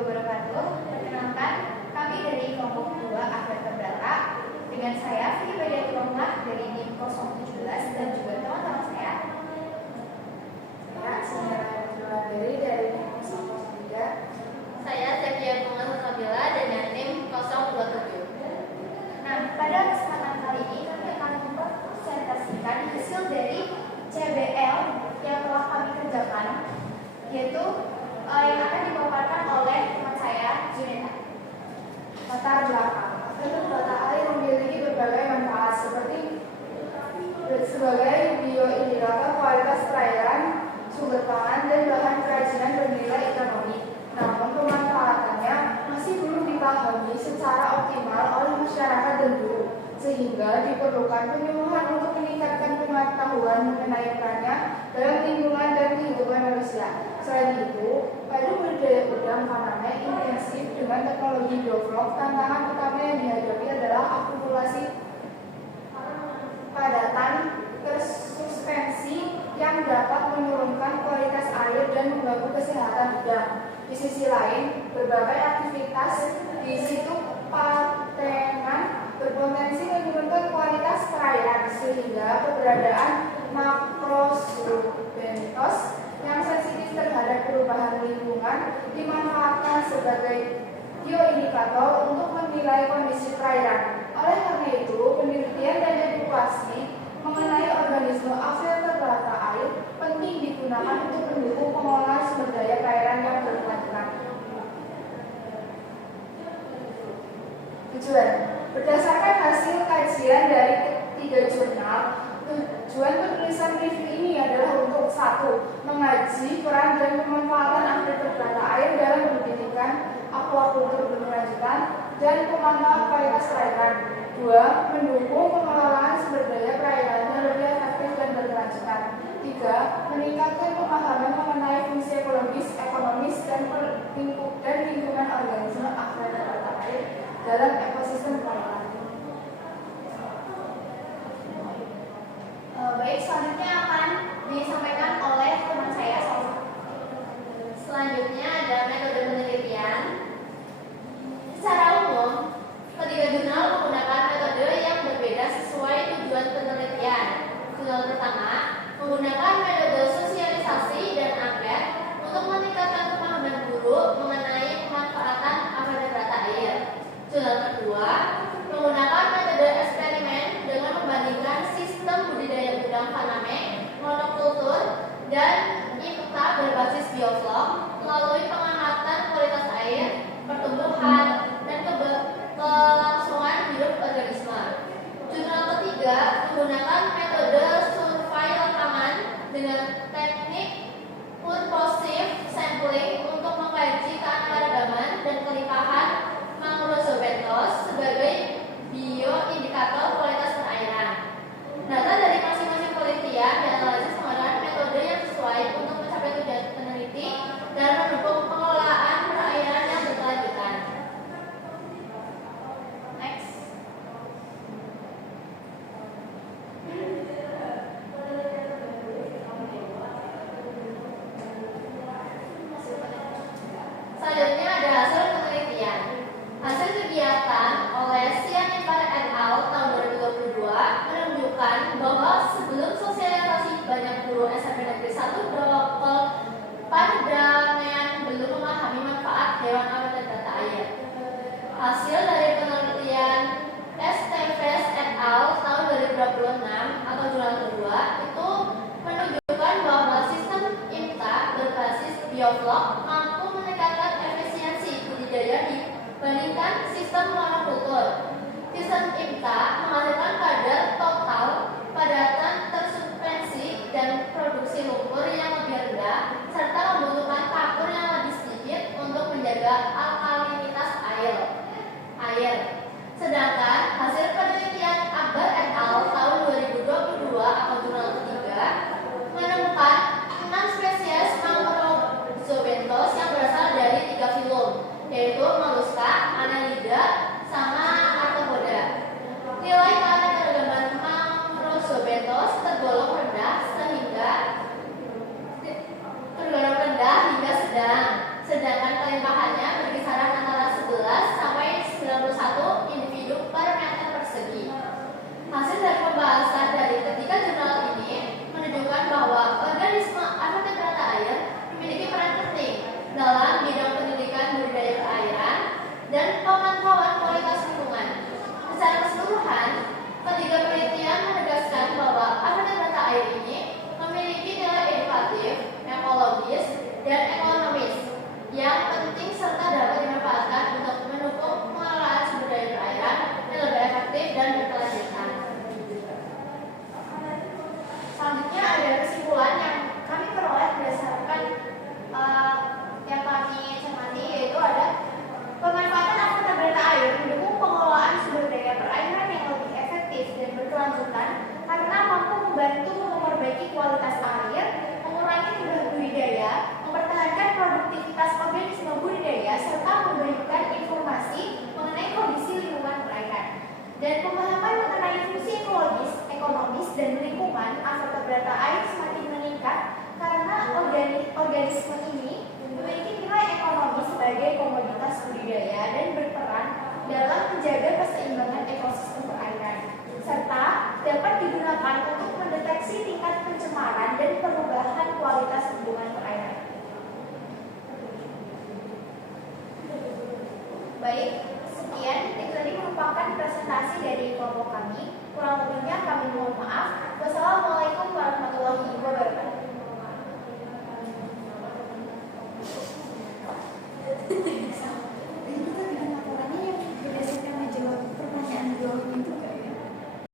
wabarakatuh. Perkenalkan, kami dari kelompok 2 Akhir Keberata. Dengan saya, Fitri Badiatullah dari NIM 017 dan juga teman-teman saya. Saya dari NIM 003. Saya Zakia Bunga Sabila dengan NIM 027. Nah, pada kesempatan kali ini kami akan mempresentasikan hasil dari CBL yang telah kami kerjakan, yaitu yang akan dipaparkan oleh teman saya, Junita. Latar belakang. Akhir Keberata air memiliki berbagai manfaat seperti sebagai bioindikator kualitas perairan, sumber pangan, dan bahan kerajinan bernilai ekonomi. Namun pemanfaatannya masih belum dipahami secara optimal oleh masyarakat dan buruh, sehingga diperlukan penyuluhan untuk meningkatkan pengetahuan mengenai perannya dalam lingkungan dan kehidupan manusia. Selain itu, padu budidaya udang faname intensif dengan teknologi bioflok. Tantangan utama yang dihadapi adalah akumulasi padatan tersuspensi yang dapat menurunkan kualitas air dan mengganggu kesehatan udang. Di sisi lain, berbagai aktivitas di situ patenan berpotensi menurunkan kualitas perairan, sehingga keberadaan makrosubentos yang sensitif terhadap perubahan lingkungan dimanfaatkan sebagai bioindikator untuk menilai kondisi perairan. Oleh karena itu, penelitian dan edukasi mengenai organisme Akhir Keberata air penting digunakan untuk mendukung pengelolaan sumber daya perairan yang berkelanjutan. Tujuan: berdasarkan hasil kajian dari 3 jurnal, tujuan penulisan review ini adalah untuk 1. Mengkaji peran dan pemanfaatan Akhir Keberata air dalam pendidikan aquacultur berkelanjutan dan pemantauan kualitas perairan. 2. Mendukung pengelolaan sumber daya perairan yang lebih efektif dan berkelanjutan. 3. Meningkatkan pemahaman mengenai fungsi ekologis, ekonomis, dan lingkungan organisme Akhir Keberata air dalam ekosistem perairan. Baik, selanjutnya akan disampaikan oleh teman saya, Salma. Selanjutnya ada metode penelitian. Secara umum, ketiga jurnal menggunakan metode yang berbeda sesuai tujuan penelitian. Jurnal pertama menggunakan metode sosialisasi dan angket untuk meningkatkan pemahaman guru mengenai pemanfaatan Akhir Keberata air. Jurnal kedua menggunakan metode eksperimen dengan membandingkan sistem budidaya udang faname, monokultur, dan IPTA berbasis bioflok melalui pengamatan kualitas air, pertumbuhan, dan kelangsungan hidup organisme. Jurnal ketiga menggunakan metode survei lapangan dengan teknik purposive sampling untuk mengkaji keanekaragaman dan kelimpahan mangrozobentos sebagai bioindikator kualitas perairan. Data dari masing-masing penelitian dianalisis menggunakan metode yang sesuai untuk mencapai tujuan peneliti dan mendukung pengelolaan perairan yang berkelanjutan. Next. Selanjutnya ada hasil penelitian. Hasil kegiatan oleh Sianipar et al. Tahun 2022 menunjukkan bahwa sebelum sosialisasi banyak guru SMP Negeri 1 Grogol Pardamaian belum memahami manfaat hewan Akhir Keberata air. Hasil dari penelitian Esteves et al. Tahun 2026 atau jurnal kedua itu menunjukkan bahwa sistem IPTA berbasis bioflok mampu meningkatkan efisiensi budidaya dibandingkan sistem monokultur. Sistem IPTA menghasilkan kadar total padatan tersuspensi dan produksi lumpur yang lebih rendah serta membutuhkan kapur yang lebih sedikit untuk menjaga alkalinitas air. Sedangkan hasil penelitian Akbar et al. Tahun 2022 atau jurnal ketiga menemukan 6 spesies mangrozobentos yang berasal dari 3 filum, yaitu Mollusca, Annelida, sama Arthropoda. Nilai keanekaragaman mangrozobentos dan ekonomis yang penting serta dapat dimanfaatkan untuk mendukung pengelolaan sumber daya perairan yang lebih efektif dan berkelanjutan. Selanjutnya ada kesimpulan yang kami peroleh berdasarkan yang kami cermati, yaitu ada pemanfaatan angkutan berata air mendukung pengelolaan sumber daya perairan yang lebih efektif dan berkelanjutan karena mampu membantu memperbaiki kualitas air, mengurangi limbah budidaya, mempertahankan produktivitas organisme budidaya, serta memberikan informasi mengenai kondisi lingkungan perairan. Dan pemahaman mengenai fungsi ekologis, ekonomis, dan lingkungan angkutan berata air semakin meningkat karena organisme ini memiliki nilai ekonomi sebagai komoditas budidaya dan berperan dalam menjaga keseimbangan ekosistem perairan, serta dapat digunakan untuk mendeteksi tingkat pencemaran dan perubahan kualitas lingkungan perairan.